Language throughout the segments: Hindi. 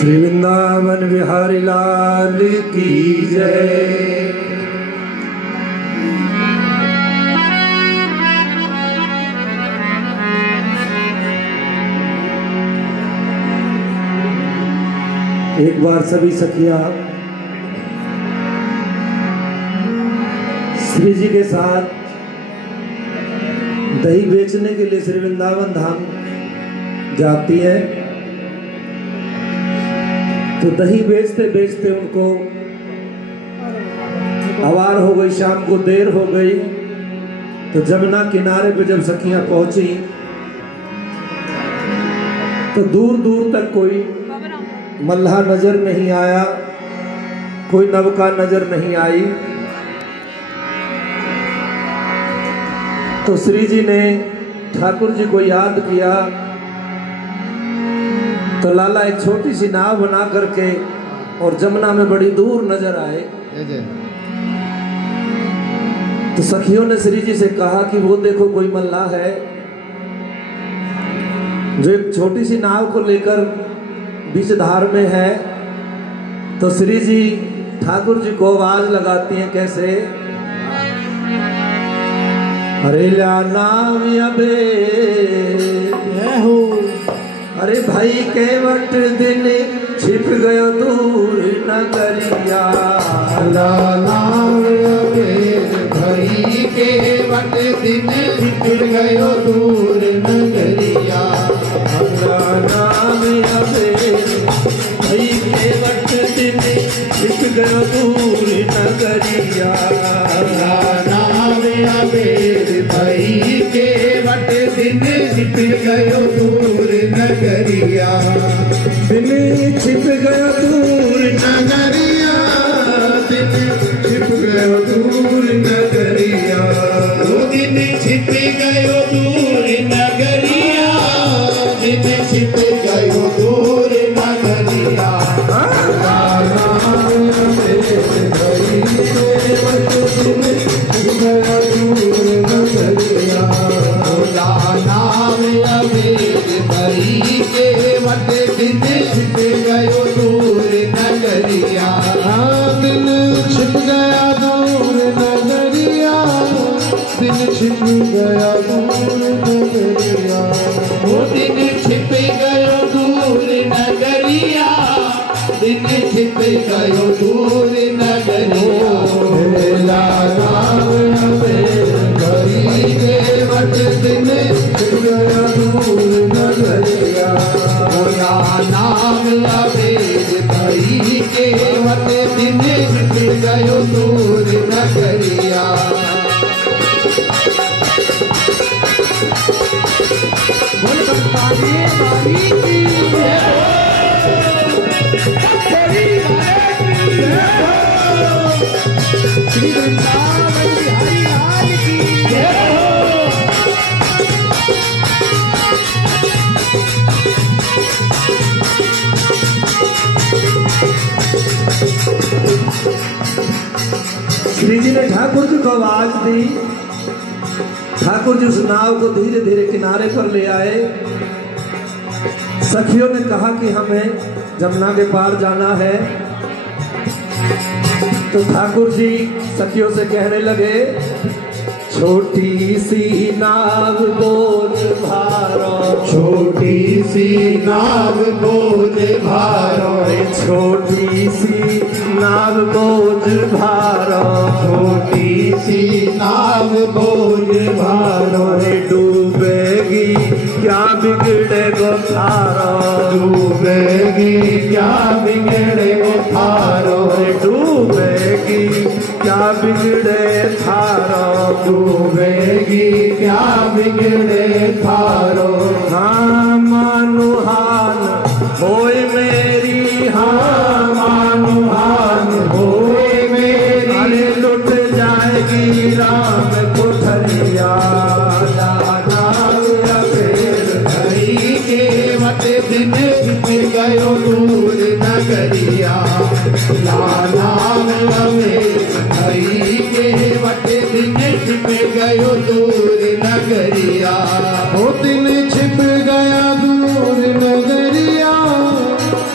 श्री वृंदावन बिहारी लाल की जय। एक बार सभी सखियां श्री जी के साथ दही बेचने के लिए श्री वृंदावन धाम जाती है। तो दही बेचते बेचते उनको आवार हो गई, शाम को देर हो गई। तो जमुना किनारे पे जब सखियां पहुंची तो दूर दूर तक कोई मल्लाह नजर नहीं आया, कोई नौका नजर नहीं आई। तो श्री जी ने ठाकुर जी को याद किया तो लाला एक छोटी सी नाव बना करके और जमुना में बड़ी दूर नजर आए। तो सखियों ने श्री जी से कहा कि वो देखो कोई मल्लाह है जो एक छोटी सी नाव को लेकर बीच धार में है। तो श्री जी ठाकुर जी को आवाज लगाती हैं, कैसे? अरे ला नाव अबे हो, अरे भाई केवट दिन छिप गयो दूर नगरिया। ला नाव अबे भाई केवट दिन छिप गयो दूर नगरिया। ला नाव अबे भाई केवट दिन छिप गयो दूर नगरिया। ला नाव अबे भाई केवट दिन छिप गयो दूर नगरिया। दिन छिप गयो दूर नगरिया, दिन छिप गयो दूर नगरिया। वो दिन छिप गयो दूर नगरिया, दिन छिप गयो दूर नगरिया। दिन छिप गयो दूर नगरिया। दिन छिप गया दूर नगरिया, दिन छिप गया दूर नगरिया। वो दिन छिप गयो दूर नगरिया, दिन छिप गयो दूर नगरिया। ला नाव अबे केवट दिन छिप गया दूर नगरिया। नाम अबे भाई केवट दिन छिप गयो दूर नगरिया। श्री वृंदावन बिहारी लाल की जय। श्री जी ने ठाकुर जी को आवाज दी। ठाकुर जी उस नाव को धीरे धीरे किनारे पर ले आए। सखियों ने कहा कि हमें जमुना के पार जाना है। तो ठाकुर जी सखियों से कहने लगे, छोटी सी नाव बोझ भारो, छोटी सी नाव बोझ भारो। छोटी सी नाव बोझ भारो, छोटी सी नाव बोझ भारो। डूबेगी क्या बिगड़े गो थारो, डूबेगी क्या बिगड़े गो थारो। डूबेगी क्या बिगड़े थारो, डूबेगी क्या बिगड़े थारो। हाँ मानुहान होए मेरी, हाँ मानुहान होए मेरी। अरे लुट जाएगी राम कोठरिया। केवट दिन छिप गयो दूर नगरिया। ला नाम अबे भाई केवट दिन छिप गयो दूर नगरिया। वो दिन छिप गया दूर नगरिया,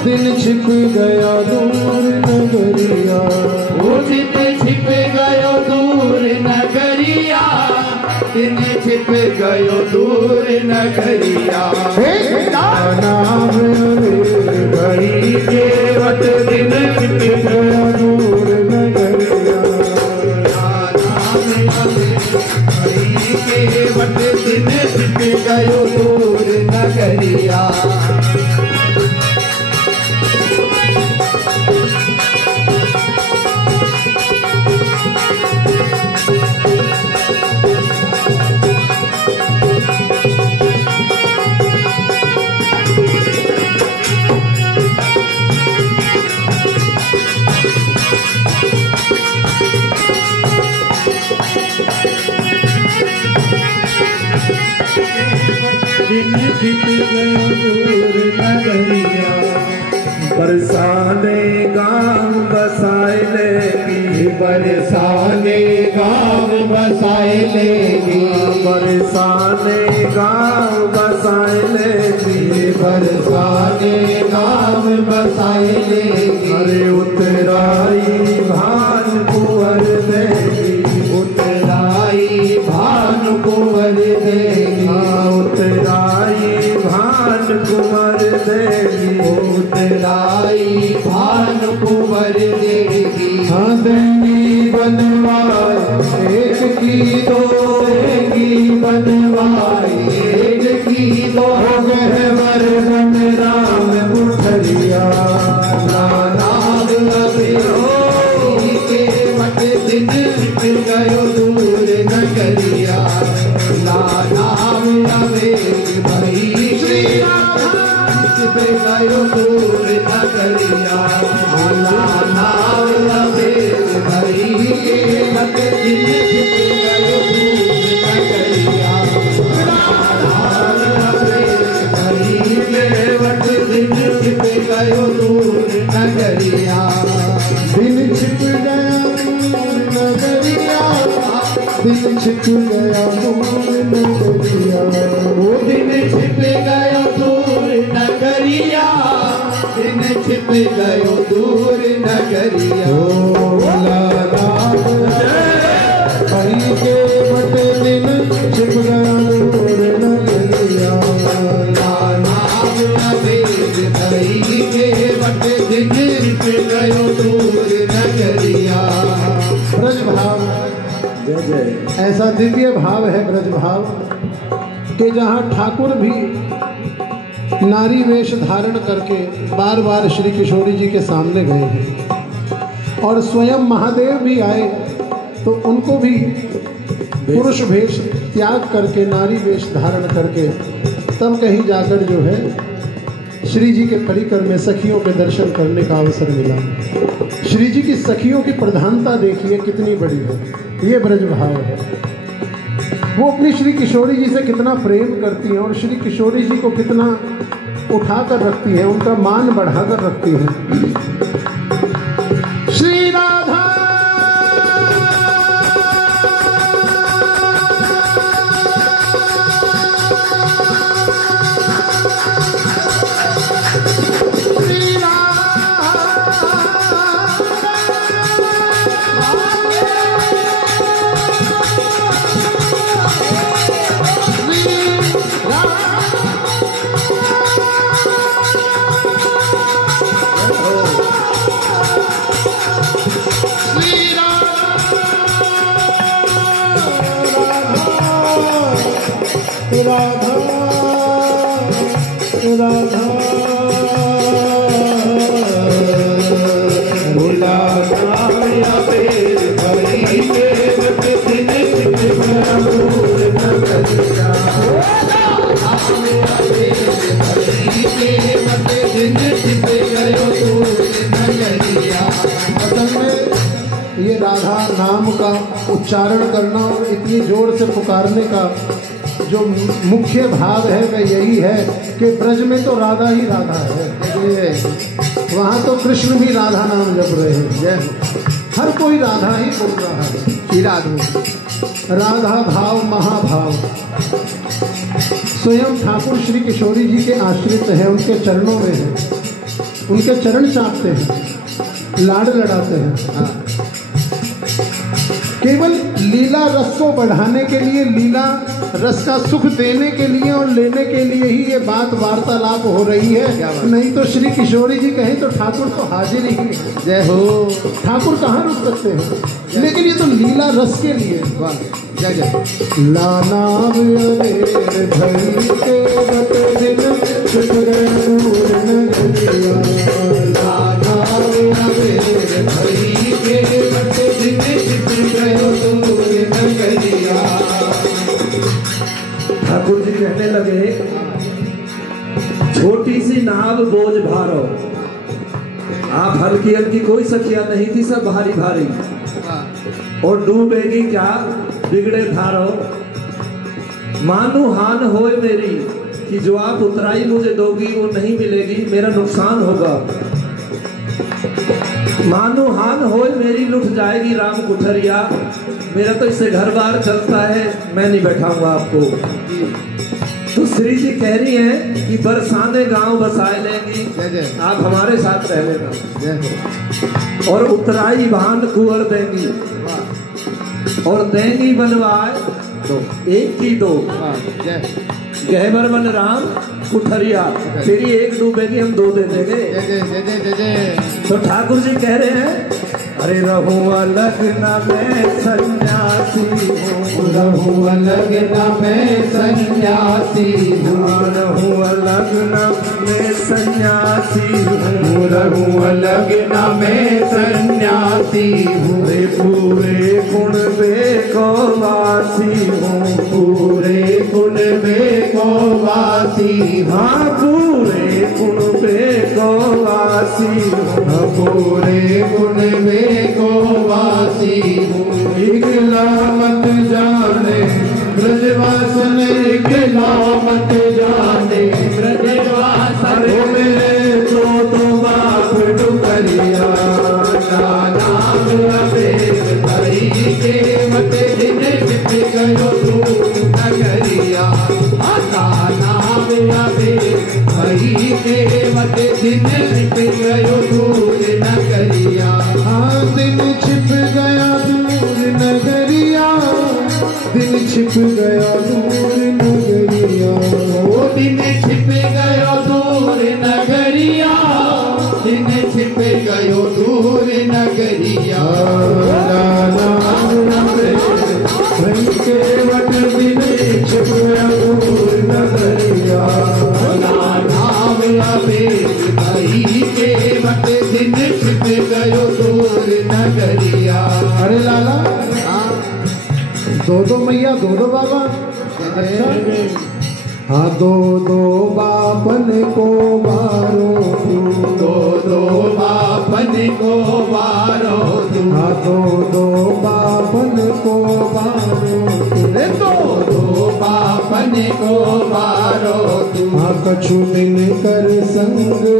दिन छिप गया दूर नगरिया, उदित छिप गयो दूर नगरिया, दिन छिप गयो दूर नगरिया। नाम भई केवट दिन छिप गया दूर नगरिया, केवट दिन छिप गयो दूर नगरिया। दिन छिप गया दूर नगरिया, बरसाने गांव बसाए लेगी, बरसाने गाँव बसाए लेगी, बरसाने गांव बसाए लेगी, बरसाने गाँव बसाए लेगी। अरे उतराई भान कुंवर देगी, उतराई भानु कुंवर देगी, उतराई भान कुंवर देगी, उतराई भानु कुंवर देगी। हाँ देंगी बनवाए एक की दो, देंगी बनवाए एक की दो, गहवर बन राम बुठरिया, नाग लगे केवट दिन छिप गयो दूर नगरिया, नाम लगे भई श्री छिप गयो दूर नगरिया, नाम लगे भई केवट दिन छिप गयो दूर नगरिया, नाम लगे भई केवट दिन छिप गयो दूर नगरिया। दिन छिप गया दूर नगरिया, दिन छिप गया दूर नगरिया, वो दिन छिप गयो दूर नगरिया, दिन छिप गयो दूर नगरिया। भाई के बटे दिन छिप गया दूर नगरिया, नाम लगे भई केवट दिन छिप गयो दूर नगरिया। ब्रज भाव, जय जय। ऐसा दिव्य भाव है ब्रज भाव कि जहाँ ठाकुर भी नारी वेश धारण करके बार बार श्री किशोरी जी के सामने गए हैं और स्वयं महादेव भी आए तो उनको भी पुरुष वेश त्याग करके नारी वेश धारण करके तब कहीं जाकर जो है श्री जी के परिकर में सखियों के दर्शन करने का अवसर मिला। श्री जी की सखियों की प्रधानता देखिए कितनी बड़ी है, ये ब्रज भाव है। वो अपनी श्री किशोरी जी से कितना प्रेम करती हैं और श्री किशोरी जी को कितना उठाकर रखती हैं, उनका मान बढ़ाकर रखती हैं। श्री राधा राधा राधा भोला काया पेर भई केवट दिन छिप गयो दूर नगरिया, केवट दिन छिप गयो दूर नगरिया। असल में ये राधा नाम का उच्चारण करना और इतनी जोर से पुकारने का जो मुख्य भाव है वह यही है कि ब्रज में तो राधा ही राधा है, वहाँ तो कृष्ण भी राधा नाम जप रहे हैं। जय हो। हर कोई राधा ही बोल रहा है। राधा भाव महाभाव स्वयं ठाकुर श्री किशोरी जी के आश्रित हैं, उनके चरणों में है। उनके चरण चाटते हैं, लाड लड़ाते हैं। केवल लीला रस को बढ़ाने के लिए, लीला रस का सुख देने के लिए और लेने के लिए ही ये बात वार्तालाप हो रही है। नहीं तो श्री किशोरी जी कहें तो ठाकुर तो हाजिर ही है। जय हो। ठाकुर कहाँ रुक सकते हैं, लेकिन ये तो लीला रस के लिए। जय जय। लानाव अबेर भई के बत दिन सुरनूर नगरिया। लानाव अबेर भई के बत दिन सुरनूर नगरिया। ठाकुर जी कहने लगे, छोटी सी नाव बोझ भारो। आप हल्की हल्की कोई सखिया नहीं थी, सब भारी भारी। और डूबेगी क्या बिगड़े धारो। मानो हान होए मेरी कि जो आप उतराई मुझे दोगी वो नहीं मिलेगी, मेरा नुकसान होगा। मानो हान होए मेरी लुट जाएगी राम कुठरिया। मेरा तो इससे घर बार चलता है, मैं नहीं बैठाऊंगा आपको। तो श्री जी कह रही हैं कि बरसाने गांव बसाए लेंगी, आप हमारे साथ रह लेना। और उतराई भान कुंवर देंगी और देंगी बनवाए दो, एक की दो। गहबर बन राम कुठरिया, तेरी एक डूबेगी हम दो दे देंगे। तो ठाकुर जी कह रहे हैं, अरे रहूं अलग न मैं सन्यासी हूँ। रहूं अलग न मैं सन्यासी हूँ। रहूं अलग न मैं सन्यासी हूँ। रहूं अलग न मैं सन्यासी हूँ। पूरे गुण को वासी हूँ। पूरे गुण को वासी। हाँ पूरे गुण को वासी हूँ। पूरे गुण को वासी हूँ। इकला मत जाने ब्रजवासन, इकला मत जाने ब्रजवासन। मेरे तो बाप डुकरिया। नाम अबेर भई के मत दिन छिप गयो दूर नगरिया। नाम अबेर भई के मत दिन छिप गयो दूर नगरिया। दिन छिप गया दूर नगरिया, दिन छिप गया दूर नगरिया। ओ दिन छिप गयो दूर नगरिया। दिन छिप गयो दूर नगरिया। भई के वट दिन छिप गया दूर नगरिया। नाम अबेर भई के वट दिन छिप गयो दूर नगरिया। अरे लाला, दो मैया दो बाबा। अच्छा, हाँ दो बापन को बारो तू। दो बापन को बारो तू। हाँ दो बापन को बारो तू। दो बापन को बारो तू। हाँ कछु दिन कर संग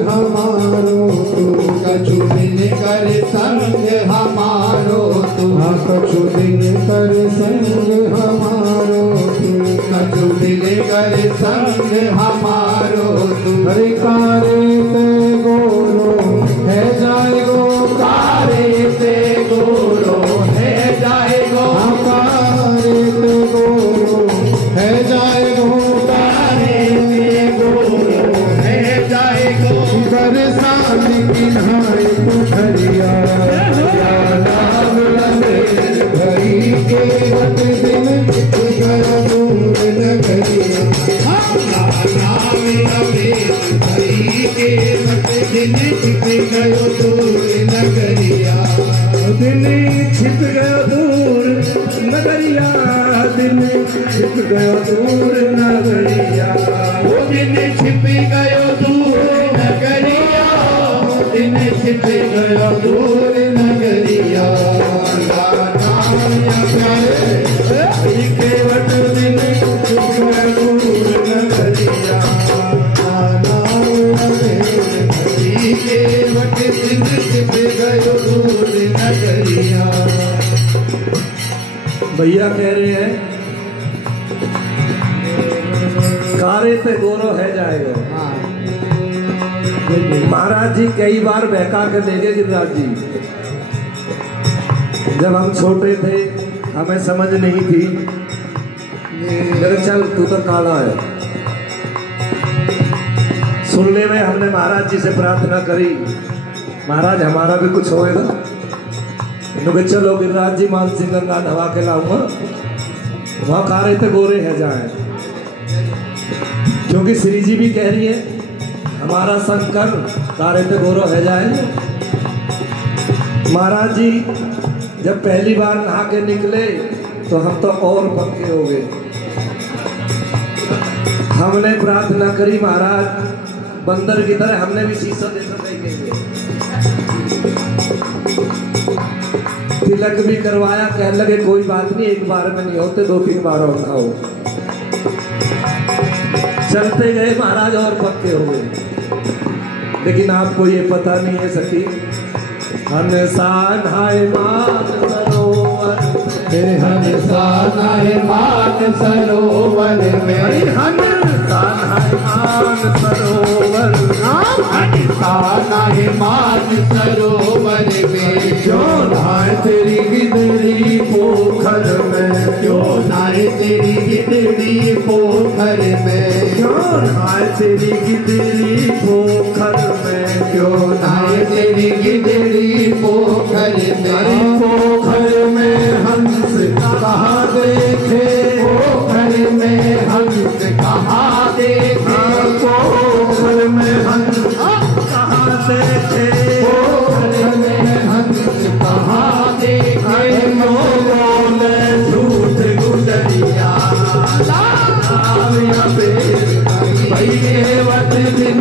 हमारो तू। कछु दिन कर संग हमारो तू। हाँ कछु दिन कर संग हमारो तू। कछु दिन कर संग हमारो तू। हरे कारे ते गोरो है जाएगो। कारे से गोरो है जाएगो। कारे ते गोरो है जाएगो। कारे से गोरो है जाएगो। बरसात की नहाई कुठरिया। नाम अबेर भई के वट दिन छिप गया दूर नगरिया। नाम अबेर भई के वट दिन छिप गयो दूर नगरिया। दिन छिप गयो दूर नगरिया। दिन छिप गयो दूर नगरिया। वो दिन छिप गयो दूर नगरिया। दिन छिप गयो दूर नगरिया। के वट दिन छिप गयो दूर नगरिया। के वट दिन छिप गयो दूर नगरिया। भैया कह रहे हैं, कारे पे गोरो है जाएगा। महाराज जी कई बार बहका के देंगे गिरिराज जी। जब हम छोटे थे हमें समझ नहीं थी, चल तू तो काला है। सुनने में हमने महाराज जी से प्रार्थना करी, महाराज हमारा भी कुछ होएगा। उन्होंने चलो गिरिराज जी मान सिंह गंगा नवा के लाऊंगा। वहां खा रहे थे गोरे है जाए, क्योंकि श्री जी भी कह रही है हमारा शंकर तारे थे गोरो है जाए। महाराज जी जब पहली बार नहा के निकले तो हम तो और पक्के हो गए। हमने प्रार्थना करी महाराज बंदर की तरह हमने भी शीशा दे सकेंगे। तिलक भी करवाया, कह लगे कोई बात नहीं, एक बार में नहीं होते, 2-3 बार और खाओ। चलते गए महाराज और पक्के हो गए। लेकिन आपको ये पता नहीं है सखी, हंसा नहाए मान सरोवर में, हंसा नहाए मान सरोवर में, हंसा नहाए मान सरोवर, हंसा नहाए मान सरोवर में, क्यों नहाए तेरी गिदड़ी पोखर में, क्यों नहाए तेरी गिदड़ी पोखर में, क्यों नहाए तेरी गिदड़ी पोखर में, क्यों नहाए तेरी गिदड़ी पोखर में, पोखर में हंस कहाँ देखे, पोखर में हंस कहाँ देखे, पोखर में हंस कहाँ देखे, पोखर में हंस कहाँ देखे, लोगों ने झूठ गुजरिया भाई के वट दिन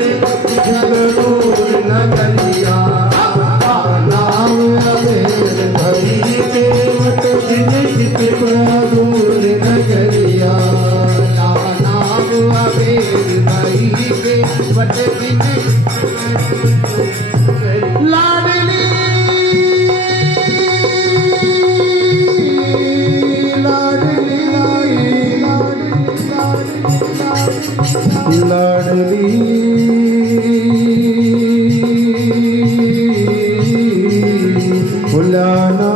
जगरूर नगरिया, नाम अबेर भई के वट दिन जगरूर नगरिया, नाम अबेर भई के वट दिन लाडली लाडली भुलाना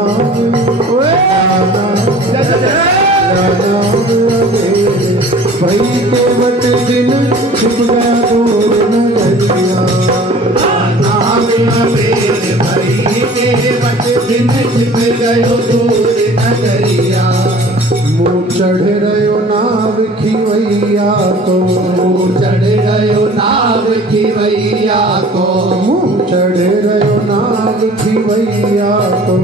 भाई के वट दिन छिप गया दूर नगरिया, नाम अबेर भई के वट दिन छिप गयो दूर नगरिया, मुँह चढ़ रहो नाव खिवैया तो, चढ़ गयो नाव खिवैया को, मुँह चढ़ रहो नाव खिवैया तो,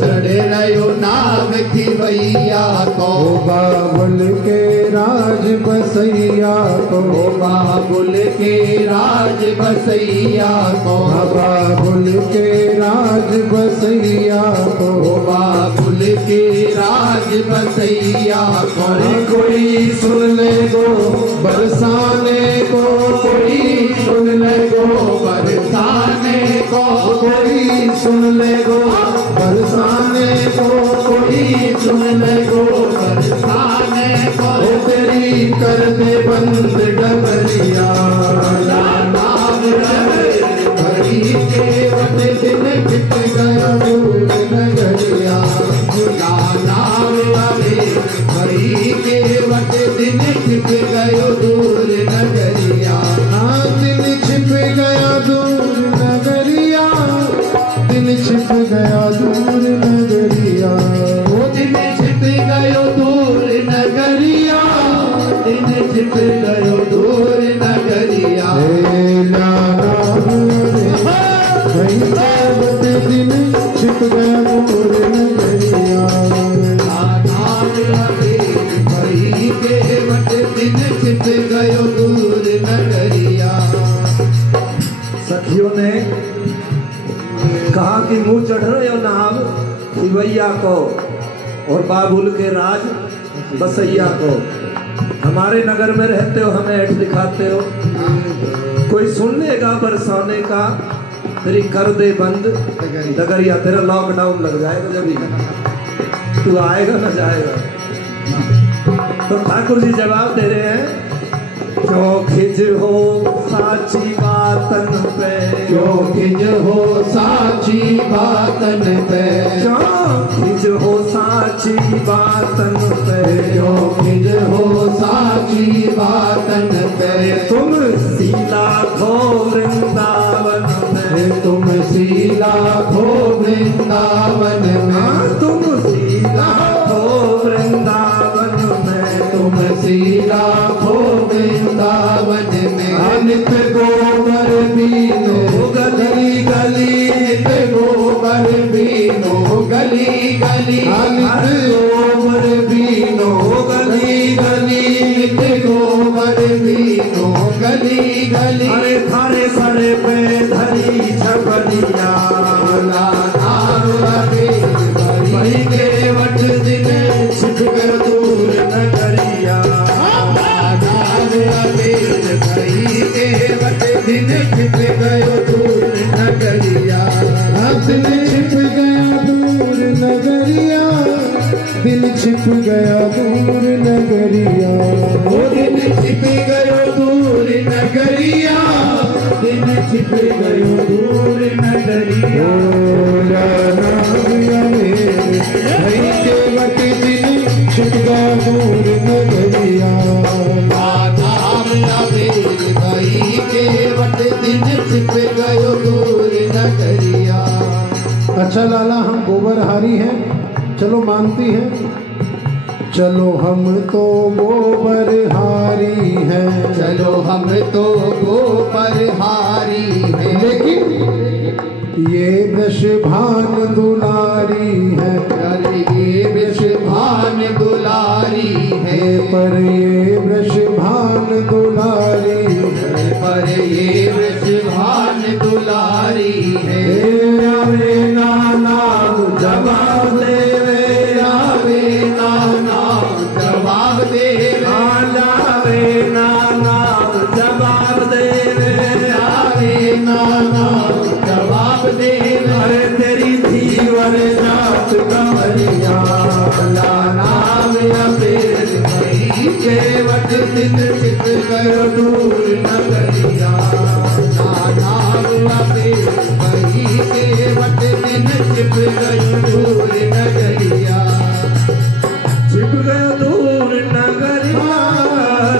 चढ़ रहो नाव खिवैया को, बाबुल के राज बसैया को, बाबुल के राज बसैया को, बाबुल के राज बसैया को, बाबुल के राज बसैया को, कोई सुन ले गो बरसाने को, कोई सुन ले गो बरसाने को, कोई सुन ले गो बरसाने को, कोई सुन ले गो बरसाने को, तेरी कर दे बंद डबरिया, नाम भरी के वट दिन छिप गया दूर नगरिया, नाम भरी के वट दिन छिप गयो दूर नगरिया, दिन छिप गया दूर नगरिया, दिन छिप गया दूर नगरिया, वो दिन छिप गयो दूर नगरिया, दिन छिप गयो दूर नगरिया, दिन छिप गया दूर नगरिया, भई के वट दिन छिप गयो दूर नगरिया। सखियों ने कहा कि मुंह चढ़ रहे हो नाव खिवैया को और बाबुल के राज बसैया को, हमारे नगर में रहते हो, हमें ऐठ दिखाते हो, कोई सुन लेगा बरसाने का, तेरी कर दे बंद डगरिया, तेरा लॉकडाउन लग जाएगा, जब तू आएगा ना जाएगा। तो ठाकुर जी जवाब दे रहे हैं क्यों खिज हो साची बातन पे, क्यों खिज हो साची बातन पे, क्यों खिज हो साची बातन पे, क्यों खिज हो साची बातन पे। तुम सीला खो वृंदावन में, तुम सीला खो वृंदावन में, तुम सीला खो वृंदावन में, तुम सीला खो वृंदावन में। नित गोबर बीनो गली गली, नित गोबर बीनो गली गली, नित गोबर बीनो गली गली, नित गोबर बीनो गली गली। अरे थारे सरे पे धरी छपरिया, भाई के वट दिन छिप कर दूर नगरिया, भाई के वट दिन छिप गयो दूर नगरिया, दिल छिप गया दूर नगरिया, दिल छिप गया दूर नगरिया, ओ दिन छिप गयो दूर नगरिया, दिन छिप गयो दूर नगरिया। भाई के वट दिन छिप गया दूर नगरिया, भाई के वट दिन छिप गयो दूर नगरिया। अच्छा लाला हम गोबरहारी हैं, चलो मानती हैं, चलो हम तो गोबरहारी हैं, चलो हम तो गोबरहारी हैं, लेकिन ये वृषभान दुलारी है, अरे ये वृषभान दुलारी है, पर ये वृषभान दुलारी है, पर ये वृषभान दुलारी है। आवे नाना जवाब देवे, आवे नाना जवाब देवे, आवे नाना जवाब देवे, आवे नाना जवाब देवे। अरे तेरी धीवर जात कमरिया, नाम अबेर भाई के वट दिन छिप गयो दूर नगरिया, नाम अबेर भाई के वट दिन छिप गयो दूर नगरिया, छिप गयो दूर नगरिया,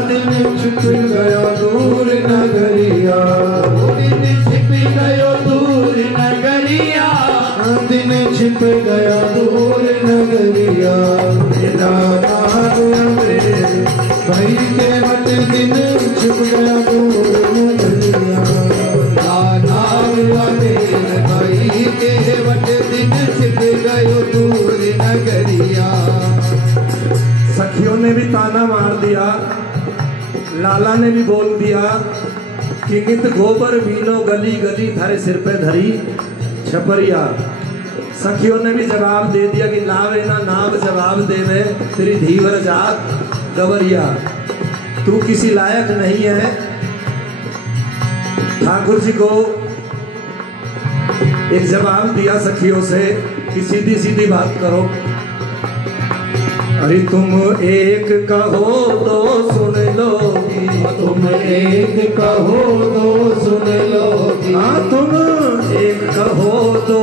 दिल छिप गयो दूर नगरिया, दिन छिप गयो दूर नगरिया, दिन छिप गया दूर नगरिया, मेरा नाम भाई के वट दिन छिप गया दूर नगरिया, नाम अबेर भाई के वट दिन छिप गयो दूर नगरिया। सखियों ने भी ताना मार दिया, लाला ने भी बोल दिया कि नित गोबर बीनो गली गली, थारे सिर पे धरी छपरिया। सखियों ने भी जवाब दे दिया कि लावे ना नाम जवाब देवे, तेरी धीवर जात गवरिया, तू किसी लायक नहीं है। ठाकुर जी को एक जवाब दिया सखियों से कि सीधी सीधी बात करो। अरे तुम एक कहो तो सुन लोगी, तुम एक कहो तो सुन लोगी, हाँ तुम एक कहो तो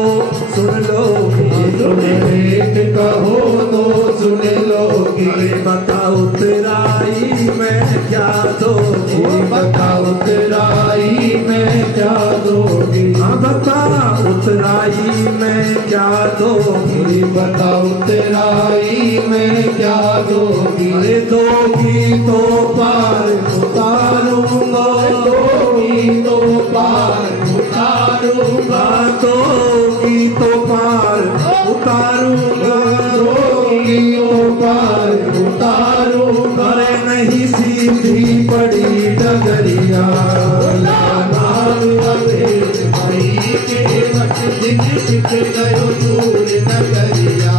सुन लोगी, तुम एक कहो तो सुन लोगी। अरे बताओ तेराई में क्या दोगी, बताओ तेराई में क्या दोगी, हाँ बताओ तेराई में क्या दोगी, बताओ तेराई में क्या दोगी। अरे दोगी तो पार उतारूंगा, दोगी तो पार उतारूंगा, दोगी तो पार उतारूंगा, दोगी तो पार उतारूंगा। अरे नहीं सीधी पड़ी डगरिया, भाई के वट दिन छिप गयो दूर नगरिया,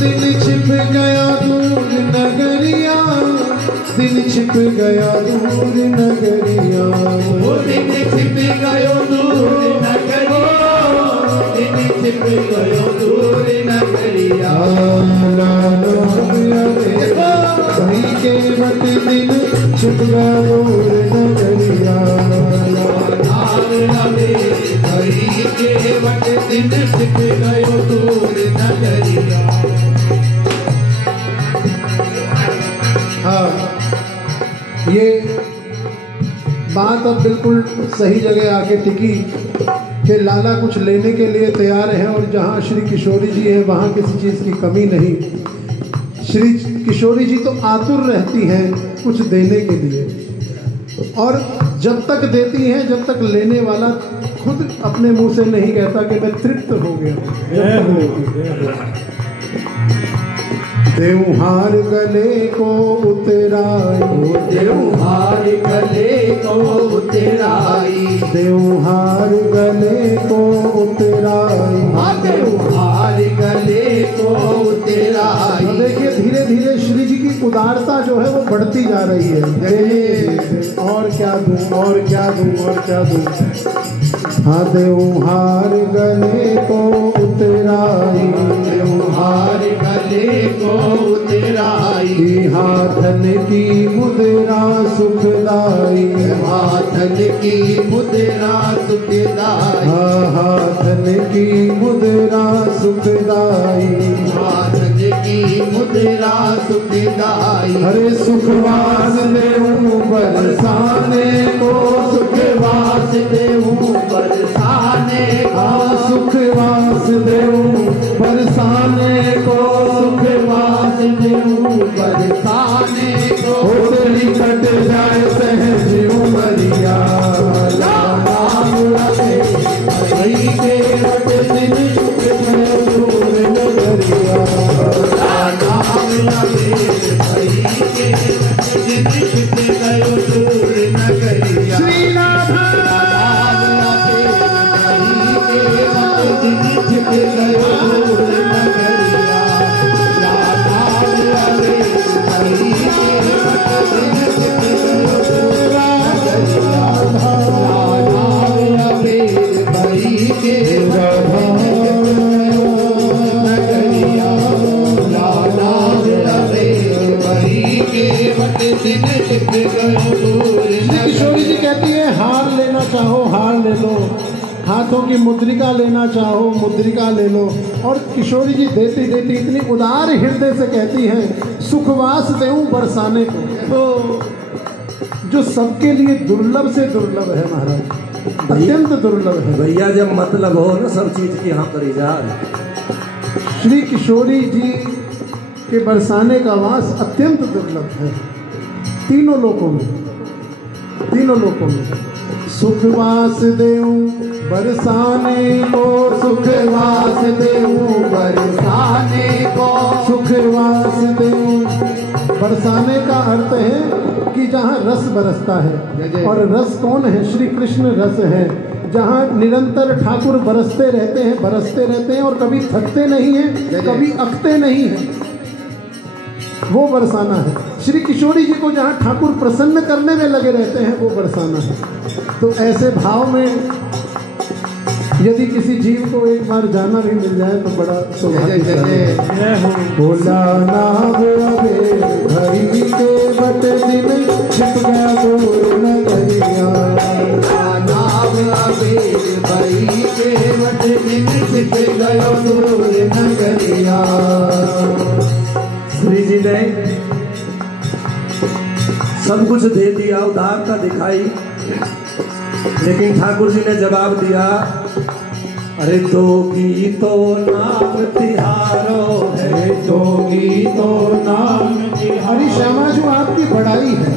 दिल छिप गया दूर नगरिया, दिल छिप गया दूर नगरिया, वो दिन छिप गयो दूर नगरिया, दिन छिप गयो दूर नगरिया। भाई के वट दिन छिप छिप गया दूर नगरिया। हरि के वट दिन छिप गयो दूर नगरिया। हाँ, ये बात अब बिल्कुल सही जगह आके टिकी कि लाला कुछ लेने के लिए तैयार हैं और जहाँ श्री किशोरी जी हैं वहाँ किसी चीज़ की कमी नहीं। श्री किशोरी जी तो आतुर रहती हैं कुछ देने के लिए, और जब तक देती हैं जब तक लेने वाला खुद अपने मुंह से नहीं कहता कि मैं तृप्त हो गया। देवहार गले को उतराई, देवहार गले को उतराई, देवहार गले को उतराई, देवहार गले को उतराई। तो देखिए धीरे धीरे श्री जी की उदारता जो है वो बढ़ती जा रही है। और क्या दूं, और क्या दूं, और क्या दूं। हाँ, देवहार गले को उतराई, देवहार गले को उतराई। हाथन की मुद्रा सुखदाई, हाथन की मुद्रा सुखदाई, हाथन की मुद्रा सुखदाई, हाथन की मुद्रा सुखदाई। अरे सुखवास देऊं बरसाने को, सुखवास देऊं बरसाने को, सुखवास देऊं बरसाने को, सुखवास देऊं बरसाने को। तेरी कट जाए सहज उमरिया, हरि के वट दिन छिप गयो दूर नगरिया। हरि के वट दिन छिप गयो दूर नगरिया। श्रीनाथ छिप गयो दूर नगरिया। हरि के वट दिन छिप गयो दूर नगरिया। हरि के वट दिन छिप गयो दूर। किशोरी जी कहती है हार लेना चाहो हार ले लो, हाथों की मुद्रिका लेना चाहो मुद्रिका ले लो। और किशोरी जी देती देती इतनी उदार हृदय से कहती हैं सुखवास देऊं बरसाने को, तो जो सबके लिए दुर्लभ से दुर्लभ है महाराज, अत्यंत दुर्लभ है। भैया जब मतलब हो ना सब चीज की यहाँ पर इजाज़। श्री किशोरी जी के बरसाने का वास अत्यंत दुर्लभ है तीनों लोकों में, तीनों लोकों में। सुखवास देऊं बरसाने को, सुखवास देऊं बरसाने को, सुखवास देऊं। बरसाने का अर्थ है कि जहाँ रस बरसता है, और रस कौन है? श्री कृष्ण रस है। जहाँ निरंतर ठाकुर बरसते रहते हैं, बरसते रहते हैं और कभी थकते नहीं हैं, कभी अकते नहीं हैं, वो बरसाना है। श्री किशोरी जी को जहाँ ठाकुर प्रसन्न करने में लगे रहते हैं वो बरसाना है। तो ऐसे भाव में यदि किसी जीव को एक बार जाना भी मिल जाए तो बड़ा सौभाग्य है। बोला नाम अबे हरि के बट दिन छिप गया दूर नगरिया। नाम अबे हरि के बट दिन छिप गयो दूर नगरिया। श्री जी ने सब कुछ दे दिया, उदारता दिखाई, लेकिन ठाकुर जी ने जवाब दिया, अरे दोगी तो नाम तिहारो है, दोगी तो नाम हरी श्यामा जो आपकी बड़ाई है।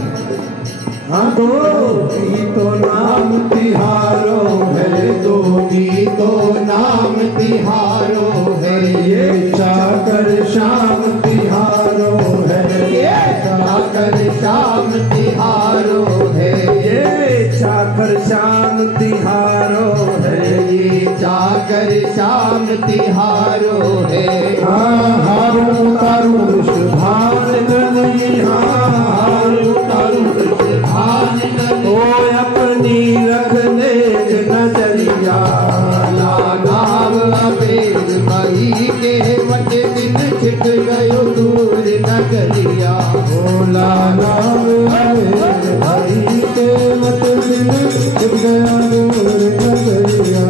हाँ दोगी तो नाम तिहारो है, दोगी तो नाम तिहारो है। ये चाकर श्याम तिहारो है, ये चाकर श्याम तिहारो है। ये चाकर श्याम तिहारो है, ये चाकर श्याम तिहारो है। हारू उतारू भान गनी, हारू उतारू भान गनी, ओ अपनी रखने नजरिया। नाम अबे हरि के वट दिन छिप गयो दूर नगरिया। नगरिया भोला नाम भाई के मत दिन छिप गया दूर नगरिया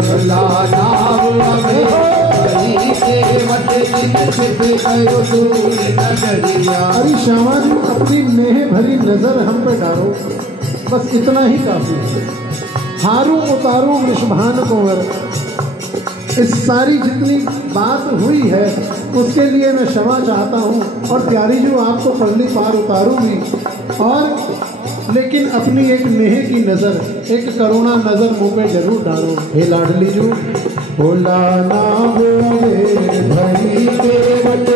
भोला नाम भाई के मत दिन छिप गयो दूर नगरिया। अरे श्यामा जी अपनी नेह भरी नजर हम पे डालो, बस इतना ही काफी है। हारू उतारू वृषभान कुंवर, इस सारी जितनी बात हुई है उसके लिए मैं क्षमा चाहता हूँ और प्यारी जो आपको पल्ली पार उतारूंगी, और लेकिन अपनी एक नेह की नज़र, एक करुणा नज़र मुँह पे जरूर डालो। हे लाडली जू, भोला नाम भरी के